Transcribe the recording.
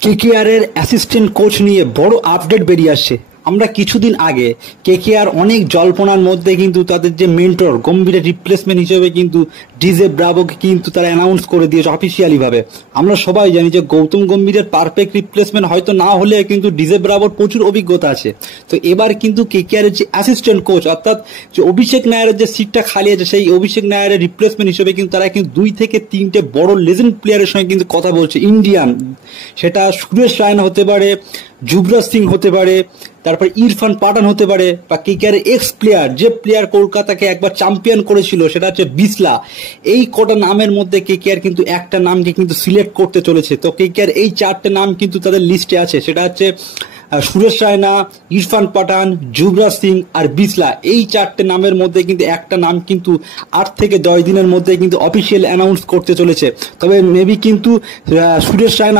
KKR এর assistant coach নিয়ে বড় আপডেট বেরিয়ে আসছে। আমরা কিছুদিন আগে কেকেআর অনেক জল্পনার মধ্যে কিন্তু তাদের যে মেন্টর গম্ভীরের রিপ্লেসমেন্ট হিসেবে কিন্তু ডিজে ব্রাভোকে কিন্তু তারা অ্যানাউন্স করে দিয়েছে অফিসিয়ালি ভাবে। আমরা সবাই জানি যে গৌতম গম্ভীরের পারফেক্ট রিপ্লেসমেন্ট হয়তো না হলে কিন্তু ডিজে ব্রাভোর প্রচুর অভিজ্ঞতা আছে। তো এবার কিন্তু কেকেআর এর যে অ্যাসিস্ট্যান্ট কোচ অর্থাৎ যে অভিষেক নায়ারের যে সিটটা খালি আছে সেই অভিষেক নায়ারের রিপ্লেসমেন্ট হিসেবে কিন্তু তারা কিন্তু 2 থেকে 3টে বড় লেজেন্ড প্লেয়ারের সঙ্গে কিন্তু কথা বলছে ইন্ডিয়ান। সেটা সুরেশ রায়না হতে পারে, যুবরাজ সিং হতে পারে, তারপর ইরফান পাঠান হতে পারে, বা কেকেআর এক্স প্লেয়ার যে প্লেয়ার কলকাতাকে একবার চ্যাম্পিয়ন করেছিল সেটা হচ্ছে বিসলা। এই কটা নামের মধ্যে কেকেআর কিন্তু একটা নামকে কিন্তু সিলেক্ট করতে চলেছে। তো কেকেআর এই 4টে নাম কিন্তু তাদের লিস্টে আছে, সেটা হচ্ছে সুরেশ রায়না, ইরফান পাঠান, যুবরাজ সিং আর বিসলা। এই 4টে নামের মধ্যে কিন্তু একটা নাম কিন্তু 8 থেকে 10 দিনের মধ্যে কিন্তু অফিসিয়াল অ্যানাউন্স করতে চলেছে। তবে মেবি কিন্তু সুরেশ রায়না